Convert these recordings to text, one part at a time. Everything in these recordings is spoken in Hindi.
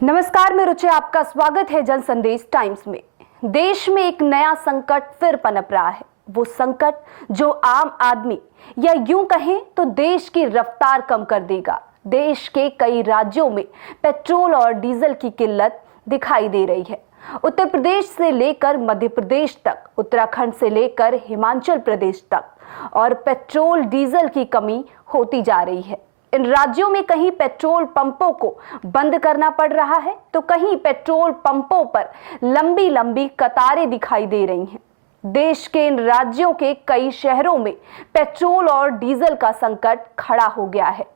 नमस्कार, मैं रुचि, आपका स्वागत है जन संदेश टाइम्स में। देश में एक नया संकट फिर पनप रहा है। वो संकट जो आम आदमी या यूं कहें तो देश की रफ्तार कम कर देगा। देश के कई राज्यों में पेट्रोल और डीजल की किल्लत दिखाई दे रही है। उत्तर प्रदेश से लेकर मध्य प्रदेश तक, उत्तराखंड से लेकर हिमाचल प्रदेश तक और पेट्रोल डीजल की कमी होती जा रही है। इन राज्यों में कहीं पेट्रोल पंपों को बंद करना पड़ रहा है तो कहीं पेट्रोल पंपों पर लंबी लंबी कतारें दिखाई दे रही हैं। देश के इन राज्यों के कई शहरों में पेट्रोल और डीजल का संकट खड़ा हो गया है।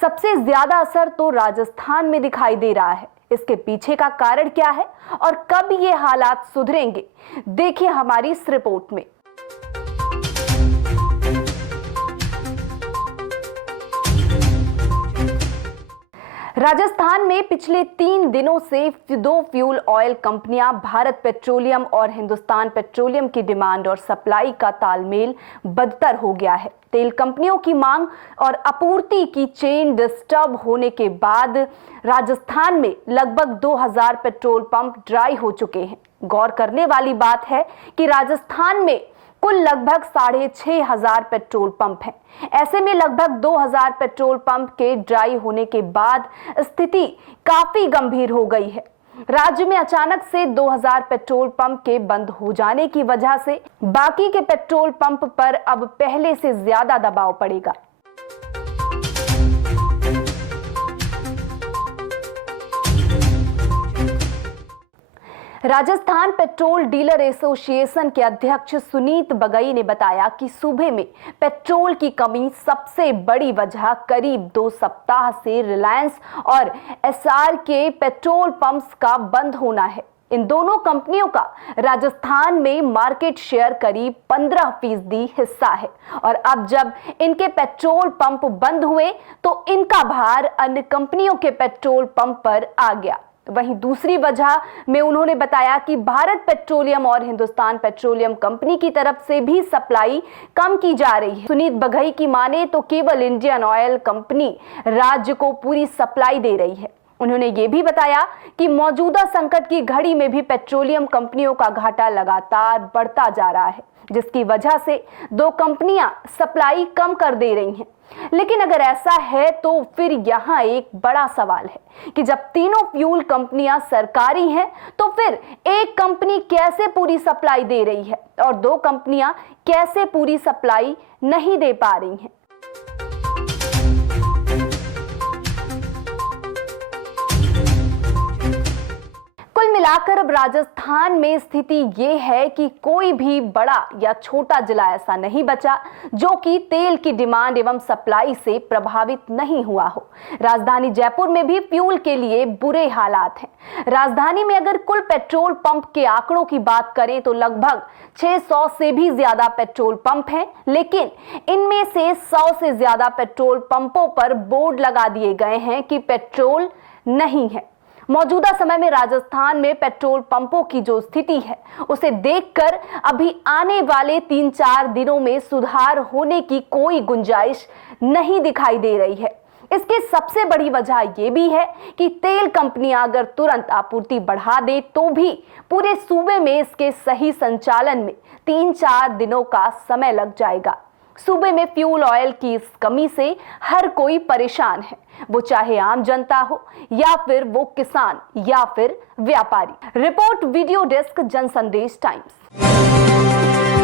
सबसे ज्यादा असर तो राजस्थान में दिखाई दे रहा है। इसके पीछे का कारण क्या है और कब ये हालात सुधरेंगे, देखिए हमारी इस रिपोर्ट में। राजस्थान में पिछले 3 दिनों से 2 फ्यूल ऑयल कंपनियां भारत पेट्रोलियम और हिंदुस्तान पेट्रोलियम की डिमांड और सप्लाई का तालमेल बदतर हो गया है। तेल कंपनियों की मांग और आपूर्ति की चेन डिस्टर्ब होने के बाद राजस्थान में लगभग 2000 पेट्रोल पंप ड्राई हो चुके हैं। गौर करने वाली बात है कि राजस्थान में कुल लगभग 6500 पेट्रोल पंप हैं। ऐसे में लगभग 2000 पेट्रोल पंप के ड्राई होने के बाद स्थिति काफी गंभीर हो गई है। राज्य में अचानक से 2000 पेट्रोल पंप के बंद हो जाने की वजह से बाकी के पेट्रोल पंप पर अब पहले से ज्यादा दबाव पड़ेगा। राजस्थान पेट्रोल डीलर एसोसिएशन के अध्यक्ष सुनीत बगई ने बताया कि सूबे में पेट्रोल की कमी सबसे बड़ी वजह करीब 2 सप्ताह से रिलायंस और एसआर के पेट्रोल पंप्स का बंद होना है। इन दोनों कंपनियों का राजस्थान में मार्केट शेयर करीब 15% हिस्सा है और अब जब इनके पेट्रोल पंप बंद हुए तो इनका भार अन्य कंपनियों के पेट्रोल पंप पर आ गया। वहीं दूसरी वजह में उन्होंने बताया कि भारत पेट्रोलियम और हिंदुस्तान पेट्रोलियम कंपनी की तरफ से भी सप्लाई कम की जा रही है। सुनीत बघई की माने तो केवल इंडियन ऑयल कंपनी राज्य को पूरी सप्लाई दे रही है। उन्होंने ये भी बताया कि मौजूदा संकट की घड़ी में भी पेट्रोलियम कंपनियों का घाटा लगातार बढ़ता जा रहा है, जिसकी वजह से 2 कंपनियां सप्लाई कम कर दे रही हैं। लेकिन अगर ऐसा है तो फिर यहाँ एक बड़ा सवाल है कि जब तीनों फ्यूल कंपनियां सरकारी हैं तो फिर एक कंपनी कैसे पूरी सप्लाई दे रही है और 2 कंपनियां कैसे पूरी सप्लाई नहीं दे पा रही हैं। कुल मिलाकर अब राजस्थान में स्थिति ये है कि कोई भी बड़ा या छोटा जिला ऐसा नहीं बचा जो कि तेल की डिमांड एवं सप्लाई से प्रभावित नहीं हुआ हो। राजधानी जयपुर में भी फ्यूल के लिए बुरे हालात हैं। राजधानी में अगर कुल पेट्रोल पंप के आंकड़ों की बात करें तो लगभग 600 से भी ज्यादा पेट्रोल पंप हैं, लेकिन इनमें से 100 से ज्यादा पेट्रोल पंपों पर बोर्ड लगा दिए गए हैं कि पेट्रोल नहीं है। मौजूदा समय में राजस्थान में पेट्रोल पंपों की जो स्थिति है उसे देखकर अभी आने वाले 3-4 दिनों में सुधार होने की कोई गुंजाइश नहीं दिखाई दे रही है। इसकी सबसे बड़ी वजह यह भी है कि तेल कंपनियां अगर तुरंत आपूर्ति बढ़ा दे तो भी पूरे सूबे में इसके सही संचालन में 3-4 दिनों का समय लग जाएगा। सूबे में फ्यूल ऑयल की इस कमी से हर कोई परेशान है, वो चाहे आम जनता हो या फिर वो किसान या फिर व्यापारी। रिपोर्ट वीडियो डेस्क, जन संदेश टाइम्स।